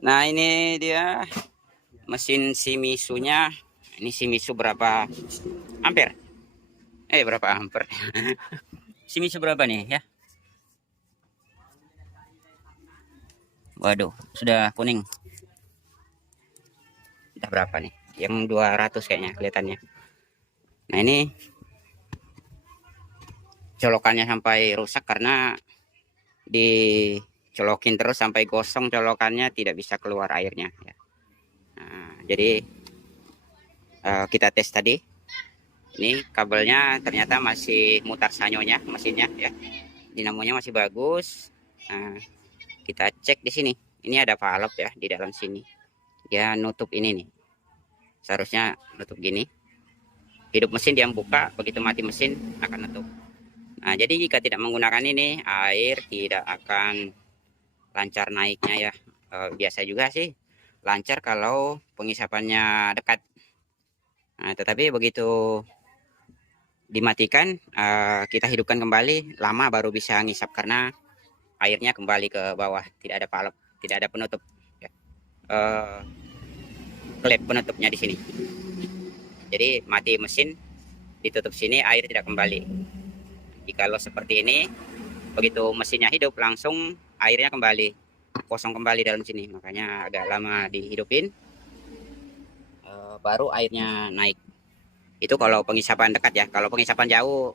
Nah, ini dia mesin Shimizu-nya. Ini Shimizu berapa ampere? Berapa ampere? Shimizu berapa nih ya? Waduh, sudah kuning. Udah berapa nih? Yang 200 kayaknya kelihatannya. Nah, ini colokannya sampai rusak karena dicolokin terus sampai gosong colokannya, tidak bisa keluar airnya ya. Nah, jadi kita tes tadi. Ini kabelnya ternyata masih mutar sanyonya, mesinnya ya. Dinamonya masih bagus. Nah, kita cek di sini. Ini ada valve ya di dalam sini. Dia nutup ini nih. Seharusnya nutup gini. Hidup mesin dia buka, begitu mati mesin akan nutup. Nah, jadi jika tidak menggunakan ini, air tidak akan lancar naiknya ya. Biasa juga sih lancar kalau pengisapannya dekat. Nah, tetapi begitu dimatikan, kita hidupkan kembali, lama baru bisa ngisap karena airnya kembali ke bawah, tidak ada valve, tidak ada penutup ya. Klep penutupnya di sini. Jadi mati mesin, ditutup sini, air tidak kembali. Jika lo seperti ini, begitu mesinnya hidup langsung airnya kembali, kosong kembali dalam sini. Makanya agak lama dihidupin, baru airnya naik. Itu kalau pengisapan dekat ya. Kalau pengisapan jauh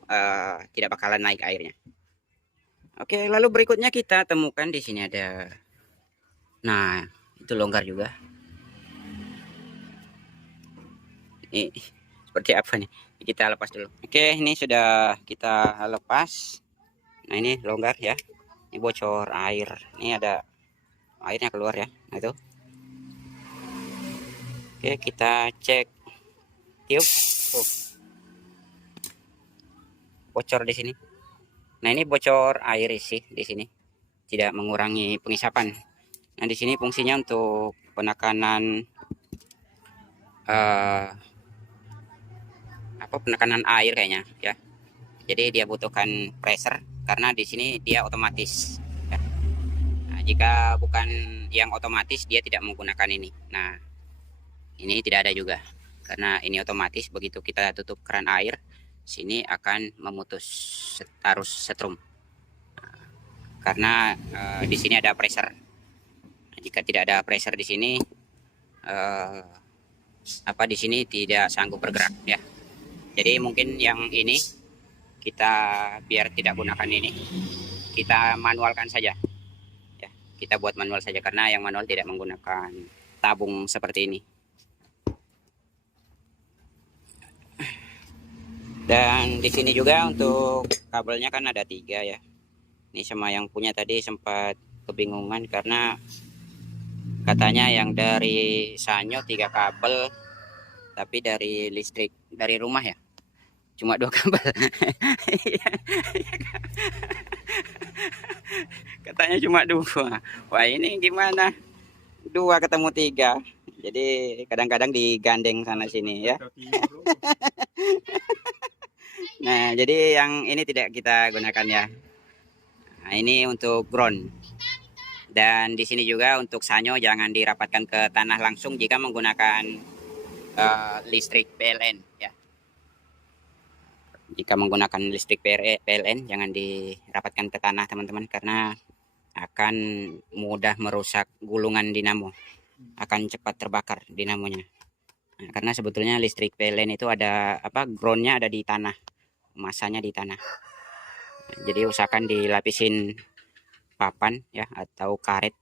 tidak bakalan naik airnya. Oke, lalu berikutnya kita temukan di sini ada. Nah, itu longgar juga. Ini seperti apa nih? Kita lepas dulu. Oke, ini sudah kita lepas. Nah, ini longgar ya. Ini bocor air. Ini ada airnya keluar ya. Nah, itu. Oke, kita cek tiup. Tuh, bocor di sini. Nah, ini bocor air sih di sini. Tidak mengurangi pengisapan. Nah, di sini fungsinya untuk penekanan penekanan air kayaknya ya. Jadi dia butuhkan pressure karena di sini dia otomatis ya. Nah, jika bukan yang otomatis dia tidak menggunakan ini. Nah, ini tidak ada juga karena ini otomatis, begitu kita tutup keran air sini akan memutus arus setrum karena di sini ada pressure. Nah, jika tidak ada pressure di sini di sini tidak sanggup bergerak ya. Jadi mungkin yang ini kita biar tidak gunakan ini, kita manualkan saja ya. Kita buat manual saja karena yang manual tidak menggunakan tabung seperti ini. Dan di sini juga untuk kabelnya kan ada 3 ya. Ini sama yang punya tadi sempat kebingungan karena katanya yang dari sanyo 3 kabel, tapi dari listrik dari rumah ya cuma 2 kabel. Katanya cuma 2. Wah, ini gimana? 2 ketemu 3. Jadi kadang-kadang digandeng sana sini ya. Nah, jadi yang ini tidak kita gunakan ya. Nah, ini untuk ground. Dan di sini juga untuk sanyo jangan dirapatkan ke tanah langsung jika menggunakan listrik PLN ya. Jika menggunakan listrik PLN jangan dirapatkan ke tanah teman-teman karena akan mudah merusak gulungan dinamo. Akan cepat terbakar dinamonya. Nah, karena sebetulnya listrik PLN itu ada groundnya ada di tanah, masanya di tanah. Nah, jadi usahakan dilapisin papan ya atau karet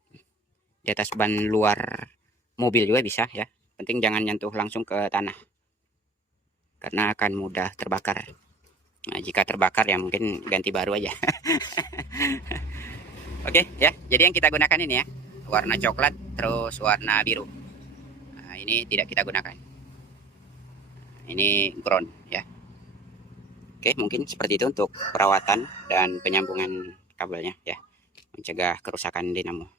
di atas ban luar mobil juga bisa ya. Penting jangan nyentuh langsung ke tanah karena akan mudah terbakar. Nah, jika terbakar ya mungkin ganti baru aja. Oke ya, jadi yang kita gunakan ini ya, warna coklat terus warna biru. Nah, ini tidak kita gunakan. Ini ground ya. Oke, mungkin seperti itu untuk perawatan dan penyambungan kabelnya ya, mencegah kerusakan dinamo.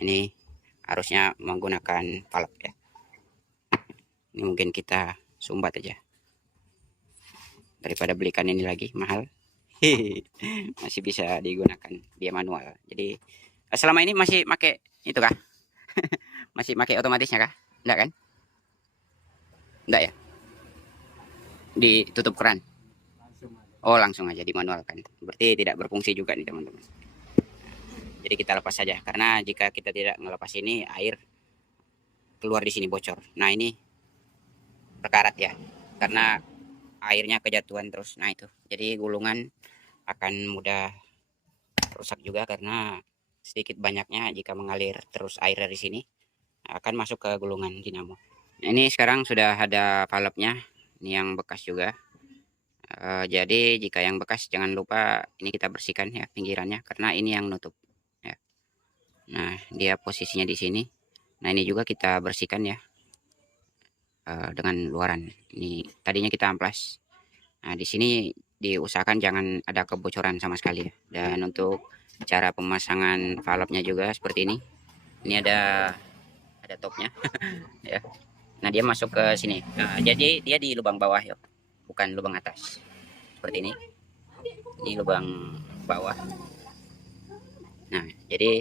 Ini harusnya menggunakan valve ya. Ini mungkin kita sumbat aja daripada belikan ini lagi mahal. Masih bisa digunakan dia manual. Jadi selama ini masih pakai itu kah? Masih pakai otomatisnya kah? Enggak kan? Enggak ya? Ditutup keran. Oh, langsung aja dimanualkan. Berarti tidak berfungsi juga nih teman-teman. Jadi kita lepas saja, karena jika kita tidak melepas ini, air keluar di sini bocor. Nah ini berkarat ya, karena airnya kejatuhan terus. Nah itu, jadi gulungan akan mudah rusak juga, karena sedikit banyaknya jika mengalir terus air dari sini akan masuk ke gulungan dinamo. Ini sekarang sudah ada valve-nya, ini yang bekas juga. Jadi jika yang bekas jangan lupa ini kita bersihkan ya pinggirannya, karena ini yang nutup ya. Nah dia posisinya di sini. Nah ini juga kita bersihkan ya, dengan luaran. Ini tadinya kita amplas. Nah di sini diusahakan jangan ada kebocoran sama sekali ya. Dan untuk cara pemasangan valve-nya juga seperti ini. Ini ada topnya ya. Nah dia masuk ke sini. Nah, jadi dia di lubang bawah ya, bukan lubang atas. Seperti ini. Ini lubang bawah. Nah jadi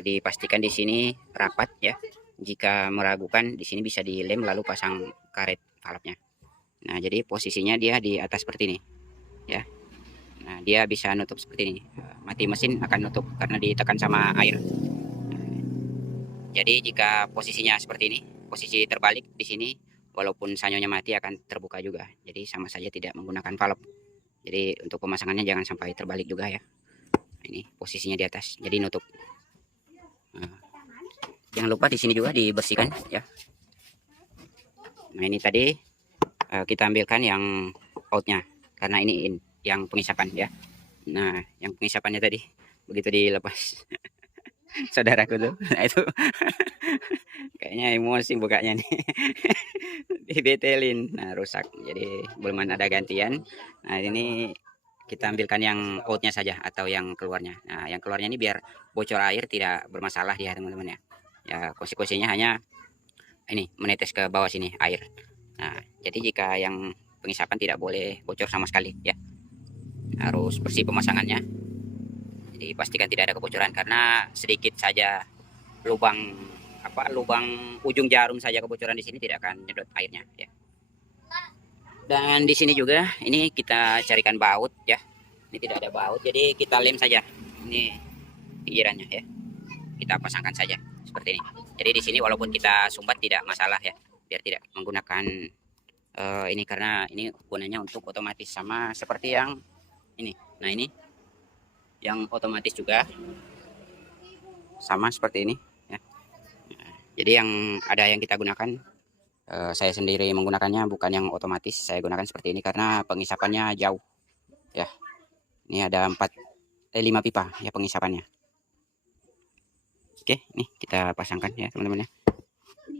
dipastikan di sini rapat ya. Jika meragukan di sini bisa dilem lalu pasang karet valve-nya. Nah jadi posisinya dia di atas seperti ini ya. Nah dia bisa nutup seperti ini. Mati mesin akan nutup karena ditekan sama air. Jadi jika posisinya seperti ini, posisi terbalik di sini, walaupun sanyonya mati akan terbuka juga. Jadi sama saja tidak menggunakan valve. Jadi untuk pemasangannya jangan sampai terbalik juga ya. Ini posisinya di atas, jadi nutup. Nah, jangan lupa di sini juga dibersihkan ya. Nah ini tadi kita ambilkan yang outnya, karena ini yang pengisapan ya. Nah yang pengisapannya tadi begitu dilepas saudaraku tuh, nah itu kayaknya emosi bukanya nih. Dibetelin, nah rusak, jadi belum ada gantian. Nah ini kita ambilkan yang outnya saja atau yang keluarnya. Nah yang keluarnya ini biar bocor air tidak bermasalah ya teman-teman ya. Ya konsekuensinya hanya ini menetes ke bawah sini air. Nah jadi jika yang pengisapan tidak boleh bocor sama sekali ya, harus bersih pemasangannya. Jadi pastikan tidak ada kebocoran, karena sedikit saja lubang lubang ujung jarum saja kebocoran di sini tidak akan nyedot airnya ya. Dan di sini juga ini kita carikan baut ya. Ini tidak ada baut, jadi kita lem saja. Ini pinggirannya ya. Kita pasangkan saja seperti ini. Jadi di sini walaupun kita sumbat tidak masalah ya, biar tidak menggunakan ini, karena ini gunanya untuk otomatis sama seperti yang ini. Nah ini yang otomatis juga sama seperti ini ya. Jadi yang kita gunakan, saya sendiri menggunakannya bukan yang otomatis, saya gunakan seperti ini karena pengisapannya jauh ya. Ini ada 5 pipa ya pengisapannya. Oke, nih kita pasangkan ya teman-teman ya,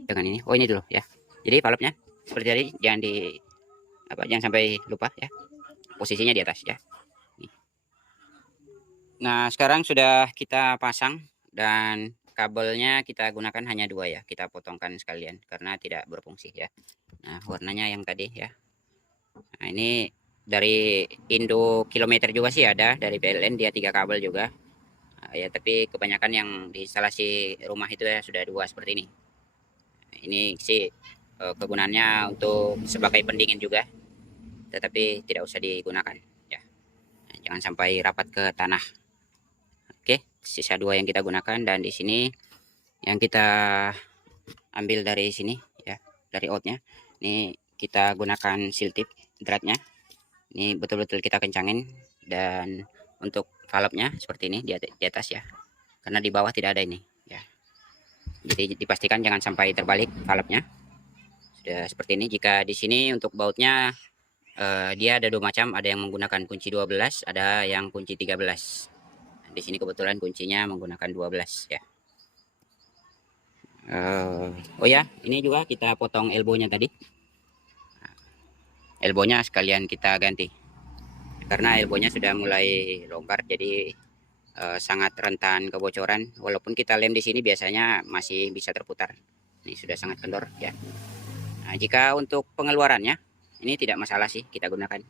dengan ini. Oh ini dulu ya, jadi valve-nya seperti tadi, jangan sampai lupa ya, posisinya di atas ya. Nah sekarang sudah kita pasang, dan kabelnya kita gunakan hanya 2 ya, kita potongkan sekalian karena tidak berfungsi ya. Nah warnanya yang tadi ya. Nah ini dari Indo Kilometer juga sih ada, dari PLN dia 3 kabel juga. Nah, ya tapi kebanyakan yang di instalasi rumah itu ya sudah 2 seperti ini. Nah, ini sih kegunaannya untuk sebagai pendingin juga, tetapi tidak usah digunakan ya. Nah, jangan sampai rapat ke tanah. Oke, sisa 2 yang kita gunakan, dan di sini yang kita ambil dari sini ya, dari outnya. Ini kita gunakan seal tip dratnya. Ini betul-betul kita kencangin, dan untuk valve-nya seperti ini di atas ya, karena di bawah tidak ada ini ya. Jadi dipastikan jangan sampai terbalik valve-nya. Sudah seperti ini. Jika di sini untuk bautnya dia ada 2 macam, ada yang menggunakan kunci 12, ada yang kunci 13. Di sini kebetulan kuncinya menggunakan 12 ya. Oh ya, ini juga kita potong elbownya tadi. Elbownya sekalian kita ganti, karena elbownya sudah mulai longgar, jadi sangat rentan kebocoran. Walaupun kita lem di sini biasanya masih bisa terputar. Ini sudah sangat kendor ya. Nah, jika untuk pengeluarannya ini tidak masalah sih kita gunakan.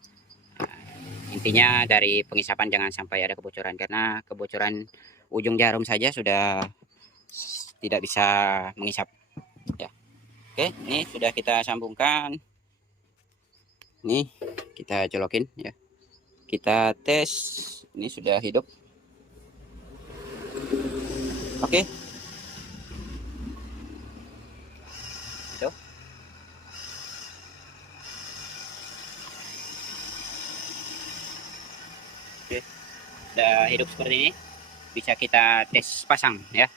Intinya dari pengisapan jangan sampai ada kebocoran, karena kebocoran ujung jarum saja sudah tidak bisa mengisap ya. Oke, ini sudah kita sambungkan. Ini kita colokin ya. Kita tes, ini sudah hidup. Oke. Itu. Oke. Sudah hidup seperti ini. Bisa kita tes pasang ya.